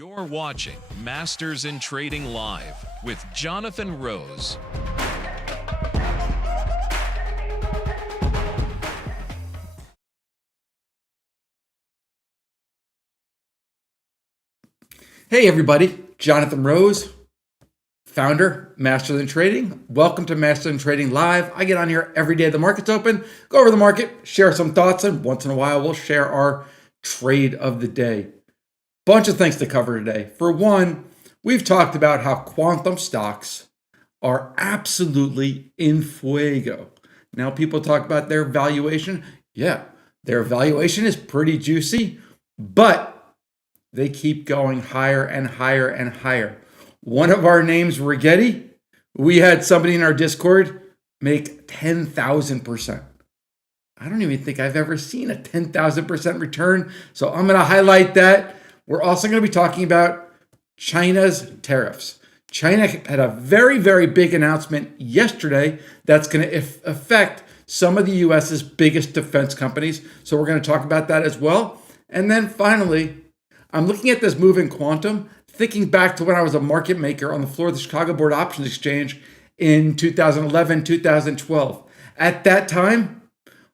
You're watching Masters in Trading Live with Jonathan Rose. Hey everybody, Jonathan Rose, founder, Masters in Trading. Welcome to Masters in Trading Live. I get on here every day the market's open, go over the market, share some thoughts, and once in a while we'll share our trade of the day. Bunch of things to cover today. For one, we've talked about how quantum stocks are absolutely in fuego. Now people talk about their valuation. Yeah, their valuation is pretty juicy, but they keep going higher and higher and higher. One of our names, Rigetti, we had somebody in our Discord make 10,000%. I don't even think I've ever seen a 10,000% return. So I'm going to highlight that. We're also going to be talking about China's tariffs. China had a very, very big announcement yesterday that's going to affect some of the US's biggest defense companies. So we're going to talk about that as well. And then finally, I'm looking at this move in quantum, thinking back to when I was a market maker on the floor of the Chicago Board Options Exchange in 2011, 2012. At that time,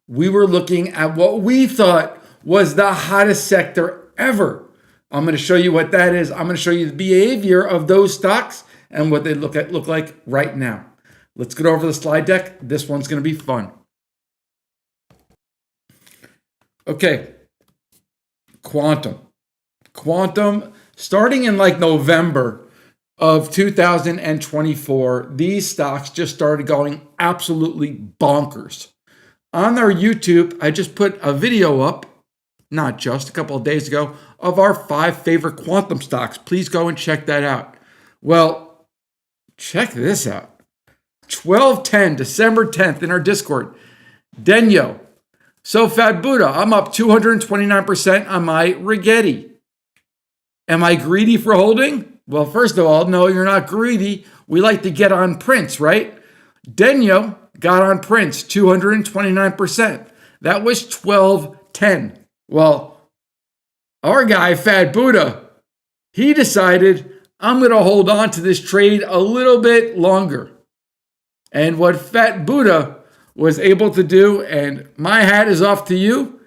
we were looking at what we thought was the hottest sector ever. I'm going to show you what that is. I'm going to show you the behavior of those stocks and what they look like right now. Let's get over the slide deck. This one's going to be fun. Okay, quantum, starting in like November of 2024, these stocks just started going absolutely bonkers. On our YouTube, I just put a video up, not just a couple of days ago, of our 5 favorite quantum stocks. Please go and check that out. Well, check this out. 12/10, December 10th in our Discord. Denyo. So Fat Buddha, I'm up 229% on my Rigetti. Am I greedy for holding? Well, first of all, no, you're not greedy. We like to get on prints, right? Denyo got on prints, 229%. That was 12/10. Well, our guy, Fat Buddha, he decided, I'm going to hold on to this trade a little bit longer. And what Fat Buddha was able to do, and my hat is off to you,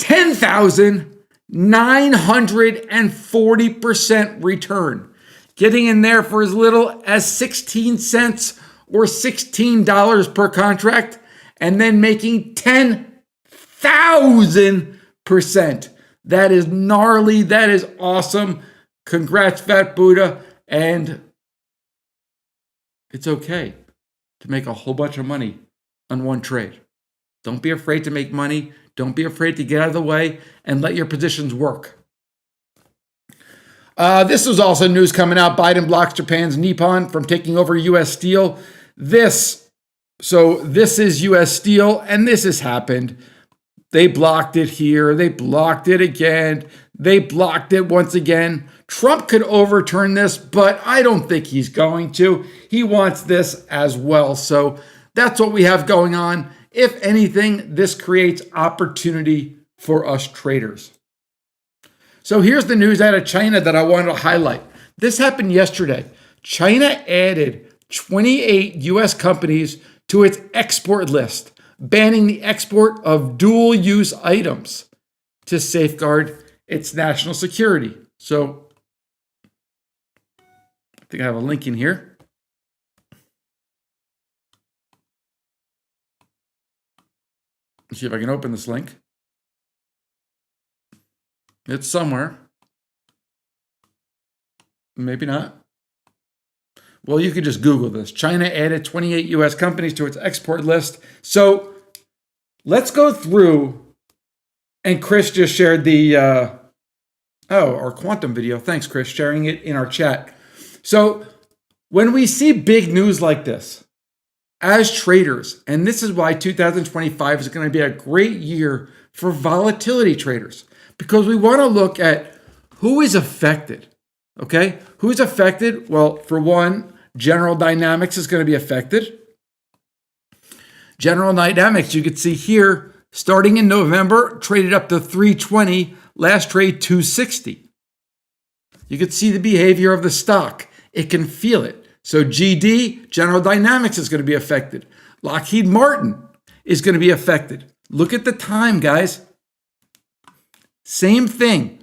10,940% return. Getting in there for as little as 16 cents or $16 per contract, and then making 10,000%. That is gnarly. That is awesome. Congrats, Fat Buddha. And it's okay to make a whole bunch of money on one trade. Don't be afraid to make money. Don't be afraid to get out of the way and let your positions work. This was also news coming out. Biden blocks Japan's Nippon from taking over U.S. Steel. This is U.S. Steel, and this has happened. They blocked it here. They blocked it again. They blocked it once again. Trump could overturn this, but I don't think he's going to. He wants this as well. So that's what we have going on. If anything, this creates opportunity for us traders. So here's the news out of China that I wanted to highlight. This happened yesterday. China added 28 U.S. companies to its export list, banning the export of dual-use items to safeguard its national security. So I think I have a link in here. Let's see if I can open this link. It's somewhere. Maybe not. Well, you could just Google this. China added 28 U.S. companies to its export list. So let's go through. And Chris just shared our quantum video. Thanks, Chris, sharing it in our chat. So when we see big news like this, as traders, and this is why 2025 is going to be a great year for volatility traders, because we want to look at who is affected. Okay? Who's affected? Well, for one, General Dynamics is going to be affected. General Dynamics, you can see here, starting in November, traded up to 320, last trade 260. You could see the behavior of the stock. It can feel it. So GD, General Dynamics, is going to be affected. Lockheed Martin is going to be affected. Look at the time, guys. Same thing.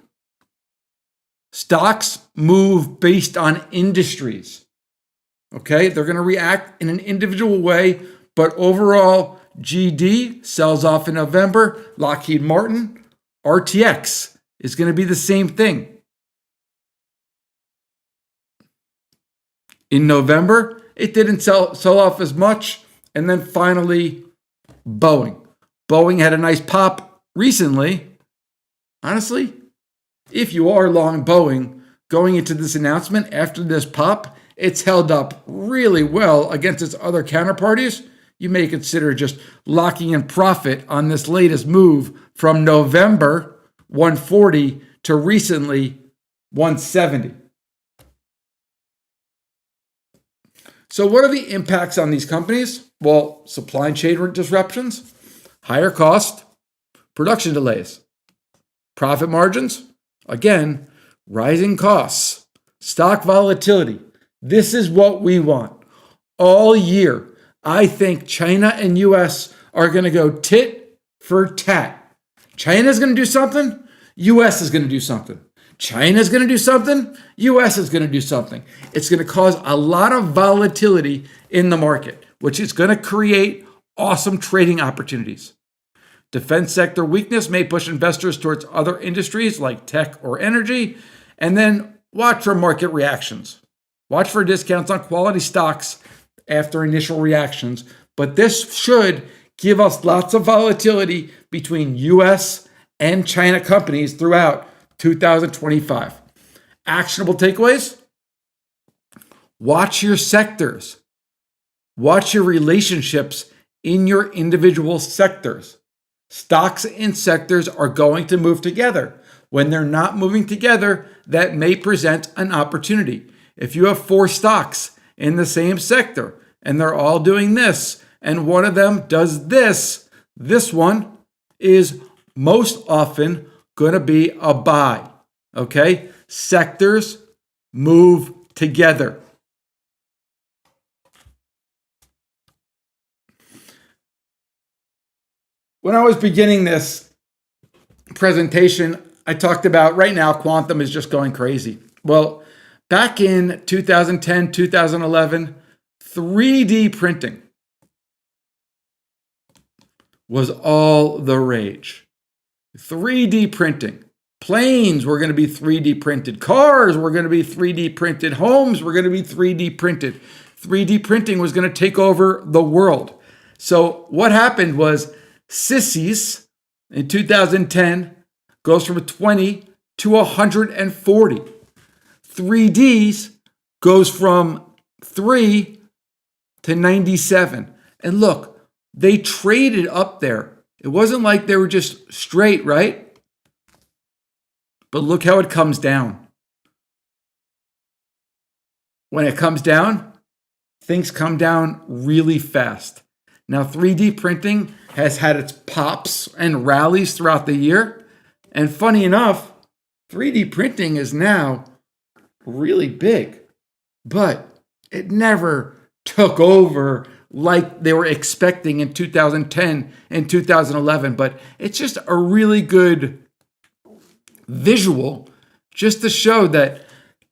Stocks move based on industries. Okay, they're going to react in an individual way, but overall, GD sells off in November. Lockheed Martin, RTX is going to be the same thing. In November, it didn't sell off as much. And then finally, Boeing. Boeing had a nice pop recently. Honestly, if you are long Boeing, going into this announcement after this pop, it's held up really well against its other counterparties. You may consider just locking in profit on this latest move from November 140 to recently 170. So what are the impacts on these companies? Well, supply chain disruptions, higher cost, production delays, profit margins, again, rising costs, stock volatility. This is what we want. All year, I think China and US are going to go tit for tat. China is going to do something, US is going to do something. China is going to do something, US is going to do something. It's going to cause a lot of volatility in the market, which is going to create awesome trading opportunities. Defense sector weakness may push investors towards other industries like tech or energy, and then watch for market reactions. Watch for discounts on quality stocks after initial reactions, but this should give us lots of volatility between US and China companies throughout 2025. Actionable takeaways? Watch your sectors. Watch your relationships in your individual sectors. Stocks and sectors are going to move together. When they're not moving together, that may present an opportunity. If you have 4 stocks in the same sector and they're all doing this, and one of them does this, this one is most often going to be a buy. Okay? Sectors move together. When I was beginning this presentation, I talked about right now quantum is just going crazy. Well, back in 2010, 2011, 3D printing was all the rage. 3D printing. Planes were going to be 3D printed. Cars were going to be 3D printed. Homes were going to be 3D printed. 3D printing was going to take over the world. So what happened was sissies in 2010 goes from 20 to 140. 3Ds goes from 3 to 97. And look, they traded up there. It wasn't like they were just straight, right? But look how it comes down. When it comes down, things come down really fast. Now, 3D printing has had its pops and rallies throughout the year. And funny enough, 3D printing is now really big, but it never took over like they were expecting in 2010 and 2011. But it's just a really good visual just to show that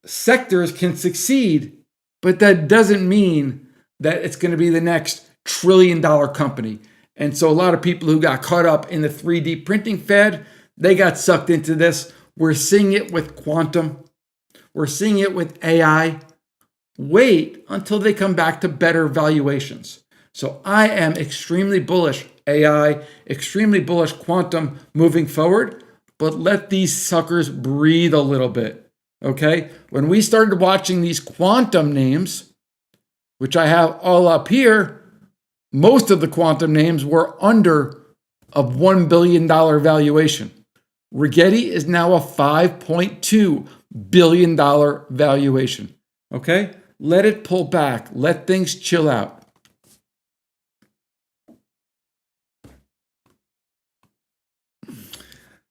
sectors can succeed, but that doesn't mean that it's going to be the next trillion-dollar company. And so a lot of people who got caught up in the 3D printing fad, they got sucked into this. We're seeing it with quantum. We're seeing it with AI. Wait until they come back to better valuations. So I am extremely bullish AI, extremely bullish quantum moving forward, but let these suckers breathe a little bit, okay? When we started watching these quantum names, which I have all up here, most of the quantum names were under a $1 billion valuation. Rigetti is now a $5.2 billion valuation, okay? Let it pull back. Let things chill out.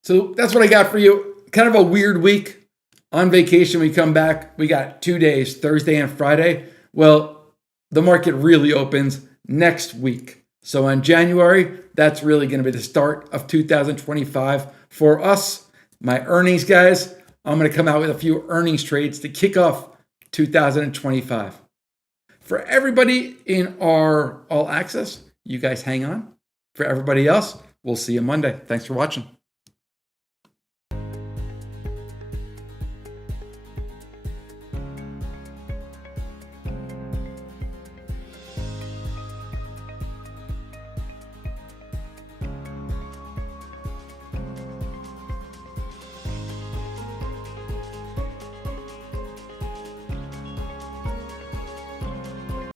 So that's what I got for you. Kind of a weird week. On vacation, we come back. We got 2 days, Thursday and Friday. Well, the market really opens next week. So on January, that's really going to be the start of 2025 for us. My earnings, guys, I'm going to come out with a few earnings trades to kick off 2025. For everybody in our All Access, you guys hang on. For everybody else, we'll see you Monday. Thanks for watching.